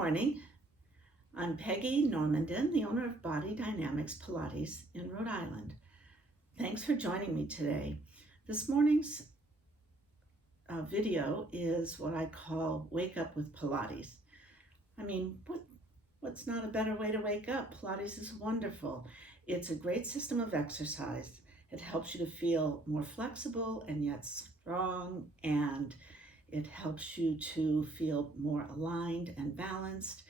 morning. I'm Peggy Normandin, the owner of Body Dynamics Pilates in Rhode Island. Thanks for joining me today. This morning's video is what I call Wake Up with Pilates. I mean, what's not a better way to wake up? Pilates is wonderful. It's a great system of exercise. It helps you to feel more flexible and yet strong, and it helps you to feel more aligned and balanced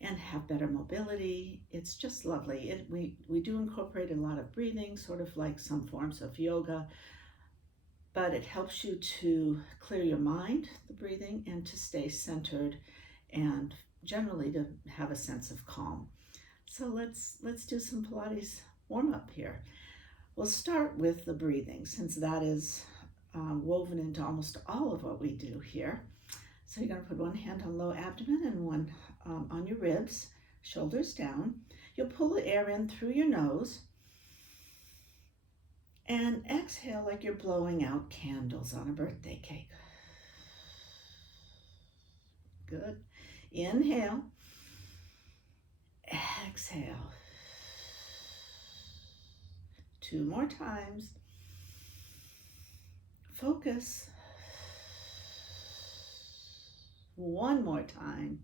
and have better mobility. It's just lovely. We do incorporate a lot of breathing, sort of like some forms of yoga, but it helps you to clear your mind, the breathing, and to stay centered and generally to have a sense of calm. So let's do some Pilates warm-up here. We'll start with the breathing, since that is woven into almost all of what we do here. So you're going to put one hand on low abdomen and one on your ribs, shoulders down. You'll pull the air in through your nose and exhale like you're blowing out candles on a birthday cake. Good. Inhale. Exhale. 2 more times. Focus. 1 more time.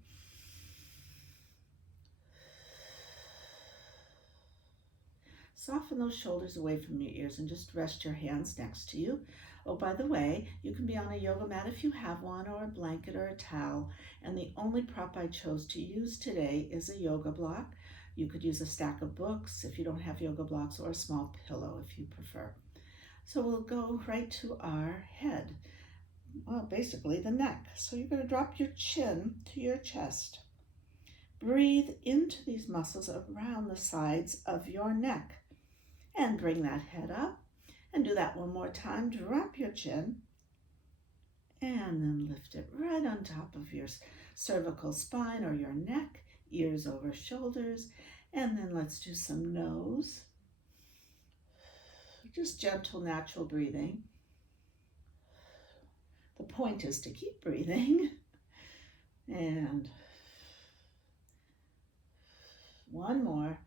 Soften those shoulders away from your ears and just rest your hands next to you. Oh, by the way, you can be on a yoga mat if you have one, or a blanket or a towel. And the only prop I chose to use today is a yoga block. You could use a stack of books if you don't have yoga blocks, or a small pillow if you prefer. So we'll go right to our head. Well, basically the neck. So you're going to drop your chin to your chest. Breathe into these muscles around the sides of your neck and bring that head up. And do that one more time. Drop your chin and then lift it right on top of your cervical spine or your neck, ears over shoulders. And then let's do some nose. Just gentle, natural breathing. The point is to keep breathing. And one more.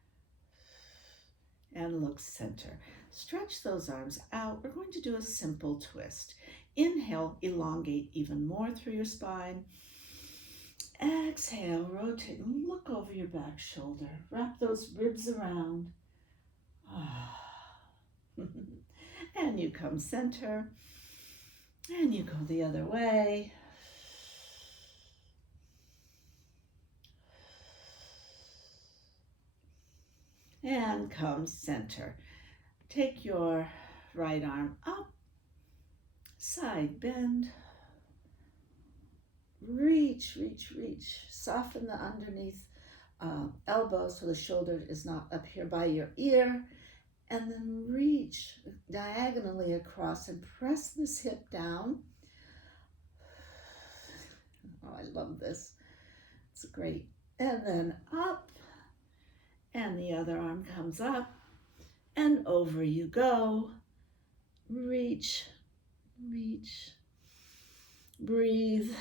And look center. Stretch those arms out. We're going to do a simple twist. Inhale, elongate even more through your spine. Exhale, rotate and look over your back shoulder. Wrap those ribs around. And you come center. And you go the other way. And come center. Take your right arm up, side bend. Reach, reach, reach. Soften the underneath elbow so the shoulder is not up here by your ear. And then reach diagonally across and press this hip down. Oh, I love this. It's great. And then up. And the other arm comes up. And over you go. Reach, reach. Breathe.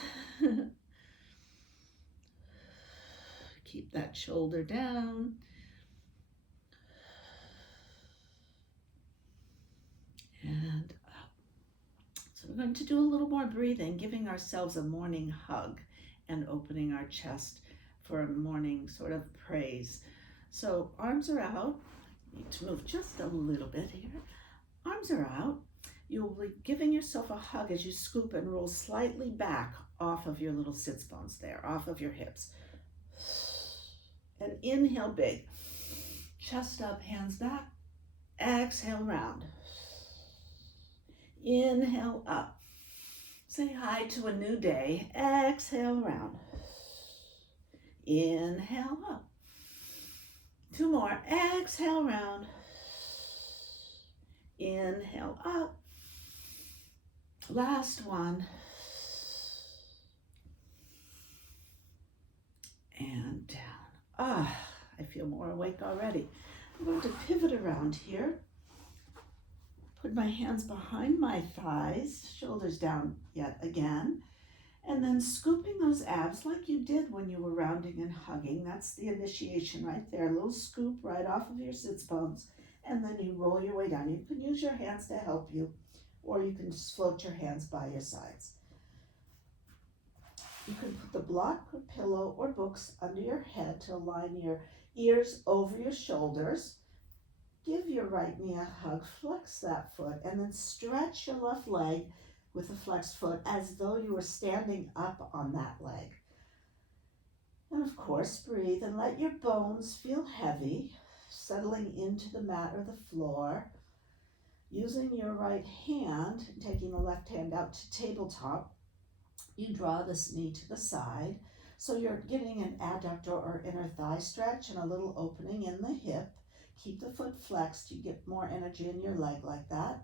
Keep that shoulder down. And up. So we're going to do a little more breathing, giving ourselves a morning hug and opening our chest for a morning sort of praise. So arms are out. Need to move just a little bit here. Arms are out. You'll be giving yourself a hug as you scoop and roll slightly back off of your little sits bones there, off of your hips. And inhale big. Chest up, hands back. Exhale round. Inhale up. Say hi to a new day. Exhale round. Inhale up. 2 more. Exhale round. Inhale up. Last one. And down. I feel more awake already. I'm going to pivot around here. Put my hands behind my thighs, shoulders down yet again. And then scooping those abs like you did when you were rounding and hugging. That's the initiation right there. A little scoop right off of your sits bones. And then you roll your way down. You can use your hands to help you, or you can just float your hands by your sides. You can put the block or pillow or books under your head to align your ears over your shoulders. Give your right knee a hug, flex that foot, and then stretch your left leg with a flexed foot as though you were standing up on that leg. And of course, breathe and let your bones feel heavy, settling into the mat or the floor. Using your right hand, taking the left hand out to tabletop, you draw this knee to the side. So you're getting an adductor or inner thigh stretch and a little opening in the hip. Keep the foot flexed. You get more energy in your leg like that.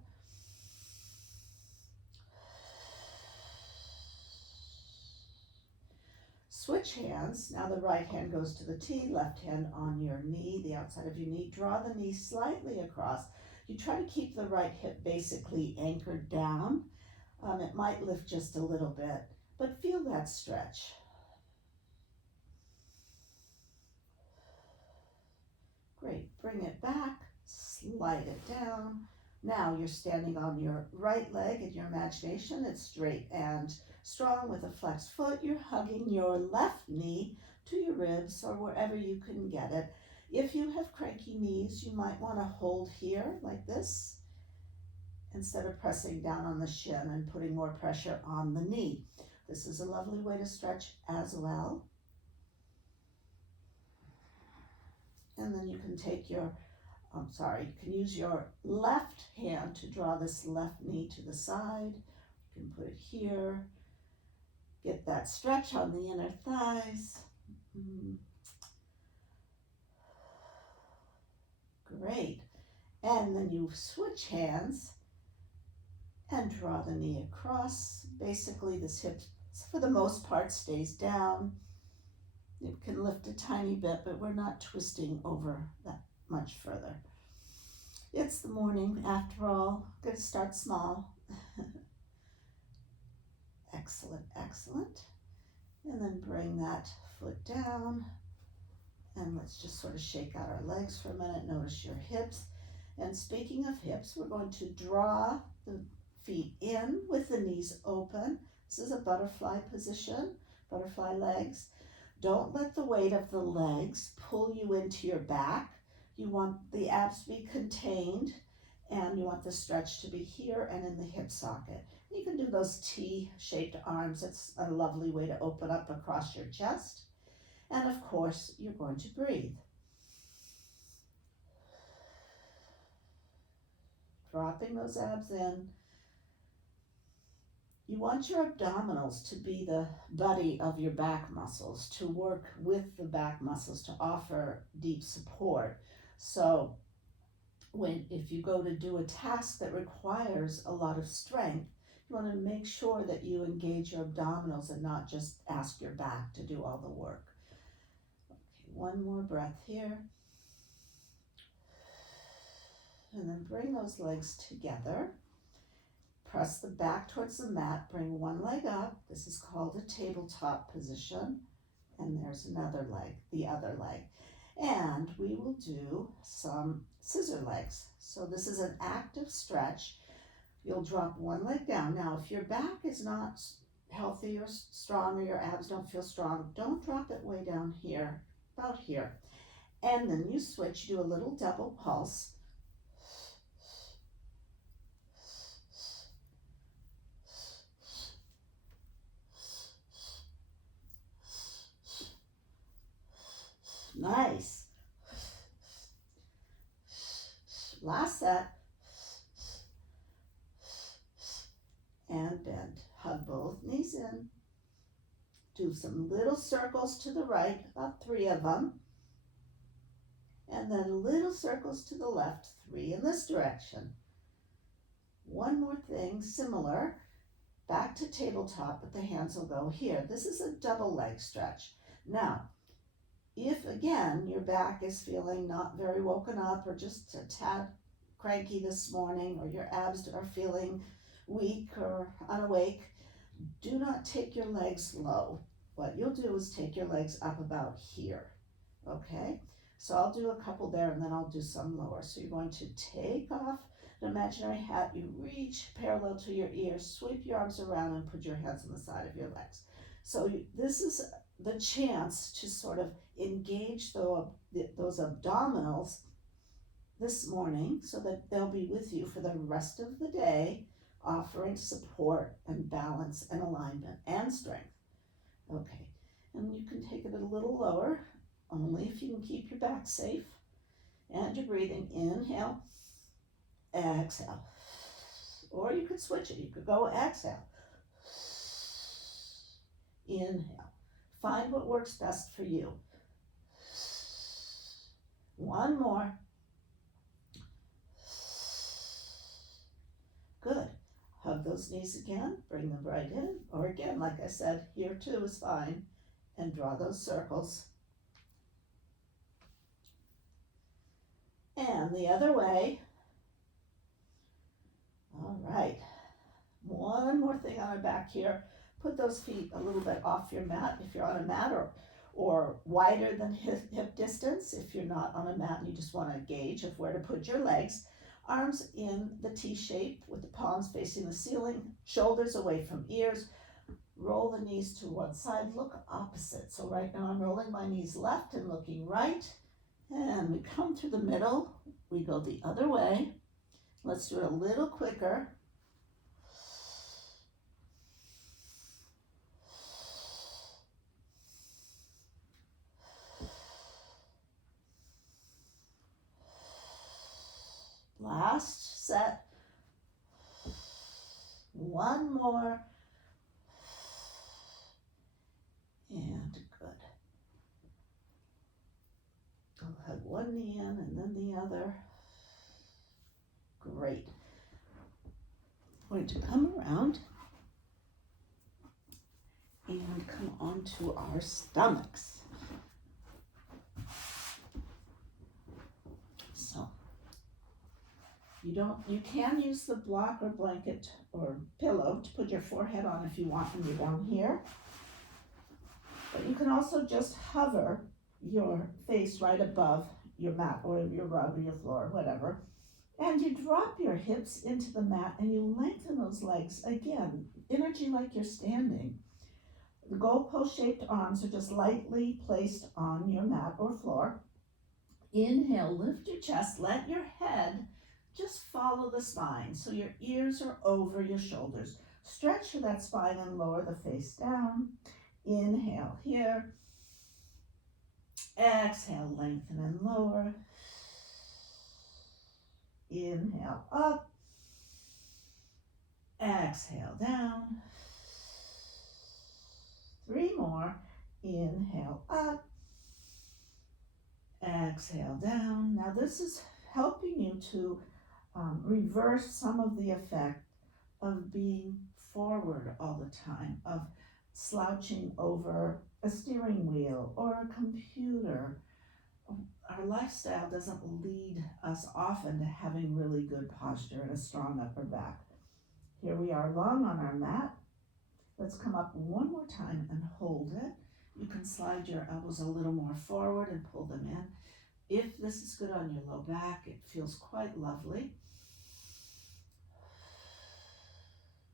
Switch hands. Now the right hand goes to the T, left hand on your knee, the outside of your knee. Draw the knee slightly across. You try to keep the right hip basically anchored down. It might lift just a little bit, but feel that stretch. Great, bring it back, slide it down. Now you're standing on your right leg in your imagination. It's straight and strong with a flexed foot. You're hugging your left knee to your ribs or wherever you can get it. If you have cranky knees, you might want to hold here like this instead of pressing down on the shin and putting more pressure on the knee. This is a lovely way to stretch as well. And then you can take you can use your left hand to draw this left knee to the side. You can put it here. Get that stretch on the inner thighs. Great. And then you switch hands and draw the knee across. Basically, this hip, for the most part, stays down. It can lift a tiny bit, but we're not twisting over that much further. It's the morning, after all. Going to start small. Excellent, excellent. And then bring that foot down. And let's just sort of shake out our legs for a minute. Notice your hips. And speaking of hips, we're going to draw the feet in with the knees open. This is a butterfly position, butterfly legs. Don't let the weight of the legs pull you into your back. You want the abs to be contained, and you want the stretch to be here and in the hip socket. You can do those T-shaped arms. It's a lovely way to open up across your chest. And of course, you're going to breathe. Dropping those abs in. You want your abdominals to be the buddy of your back muscles, to work with the back muscles to offer deep support. So if you go to do a task that requires a lot of strength, you want to make sure that you engage your abdominals and not just ask your back to do all the work. Okay, one more breath here. And then bring those legs together. Press the back towards the mat, bring one leg up. This is called a tabletop position. And there's another leg, the other leg. And we will do some scissor legs. So this is an active stretch. You'll drop one leg down. Now, if your back is not healthy or strong, or your abs don't feel strong, don't drop it way down here, about here. And then you switch, do a little double pulse. Nice. Last set. And bend. Hug both knees in. Do some little circles to the right, about 3 of them. And then little circles to the left, 3 in this direction. One more thing, similar. Back to tabletop, but the hands will go here. This is a double leg stretch. Now, if again your back is feeling not very woken up or just a tad cranky this morning, or your abs are feeling weak or unawake, Do not take your legs low. What you'll do is take your legs up about here, okay? So I'll do a couple there and then I'll do some lower. So you're going to take off an imaginary hat, you reach parallel to your ears, sweep your arms around and put your hands on the side of your legs. So this is the chance to sort of engage those abdominals this morning so that they'll be with you for the rest of the day, offering support and balance and alignment and strength. Okay, and you can take it a little lower, only if you can keep your back safe. And you're breathing, inhale, exhale. Or you could switch it, you could go exhale, inhale. Find what works best for you. One more. Good. Hug those knees again, bring them right in, or again, like I said, here too is fine, and draw those circles. And the other way. All right. One more thing on our back here. Put those feet a little bit off your mat if you're on a mat, or wider than hip distance if you're not on a mat and you just want to gauge of where to put your legs. Arms in the T shape with the palms facing the ceiling, shoulders away from ears. Roll the knees to one side, look opposite. So right now I'm rolling my knees left and looking right. And we come through the middle, we go the other way. Let's do it a little quicker. Last set. One more. And good. I'll hug one knee in and then the other. Great. We're going to come around and come onto our stomachs. So you can use the block or blanket or pillow to put your forehead on if you want when you're down here. But you can also just hover your face right above your mat or your rug or your floor, whatever. And you drop your hips into the mat and you lengthen those legs. Again, energy like you're standing. The goalpost shaped arms are just lightly placed on your mat or floor. Inhale, lift your chest, let your head just follow the spine. So your ears are over your shoulders. Stretch that spine and lower the face down. Inhale here. Exhale, lengthen and lower. Inhale up. Exhale down. 3 more. Inhale up. Exhale down. Now this is helping you to reverse some of the effect of being forward all the time, of slouching over a steering wheel or a computer. Our lifestyle doesn't lead us often to having really good posture and a strong upper back. Here we are long on our mat. Let's come up one more time and hold it. You can slide your elbows a little more forward and pull them in. If this is good on your low back, it feels quite lovely.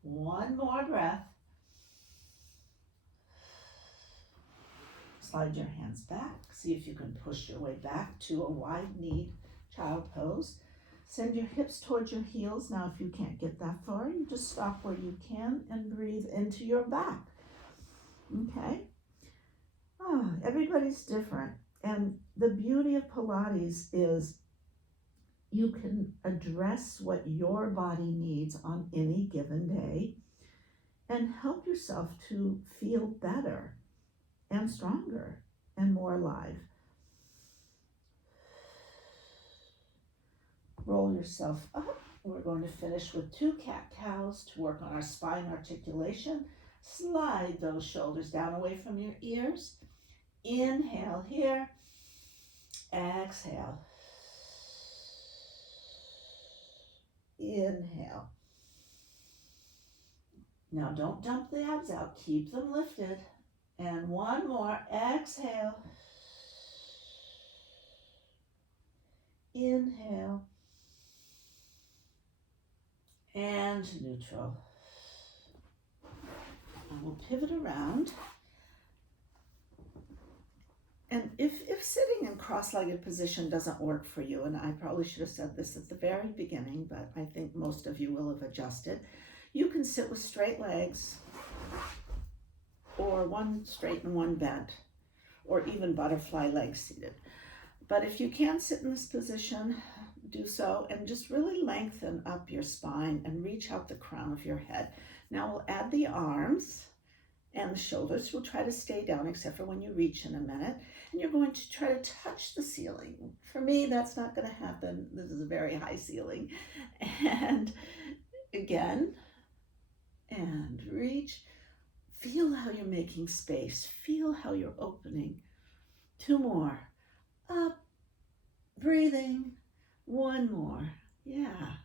One more breath. Slide your hands back. See if you can push your way back to a wide-kneed child pose. Send your hips towards your heels. Now, if you can't get that far, you just stop where you can and breathe into your back. Okay? Everybody's different. And the beauty of Pilates is you can address what your body needs on any given day and help yourself to feel better and stronger and more alive. Roll yourself up. We're going to finish with 2 cat-cows to work on our spine articulation. Slide those shoulders down away from your ears. Inhale here. Exhale. Inhale. Now don't dump the abs out, keep them lifted. And one more, exhale. Inhale. And neutral. I will pivot around. And if sitting in cross-legged position doesn't work for you, and I probably should have said this at the very beginning, but I think most of you will have adjusted, you can sit with straight legs, or one straight and one bent, or even butterfly legs seated. But if you can sit in this position, do so, and just really lengthen up your spine and reach out the crown of your head. Now we'll add the arms, and the shoulders will try to stay down except for when you reach in a minute. And you're going to try to touch the ceiling. For me, that's not going to happen. This is a very high ceiling. And again, and reach. Feel how you're making space. Feel how you're opening. 2 more. Up. Breathing. 1 more. Yeah.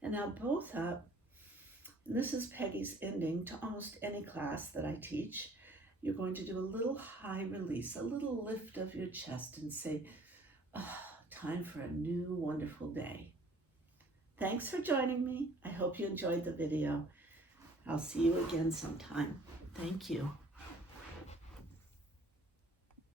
And now both up. And this is Peggy's ending to almost any class that I teach. You're going to do a little high release, a little lift of your chest and say, oh, time for a new wonderful day. Thanks for joining me. I hope you enjoyed the video. I'll see you again sometime. Thank you.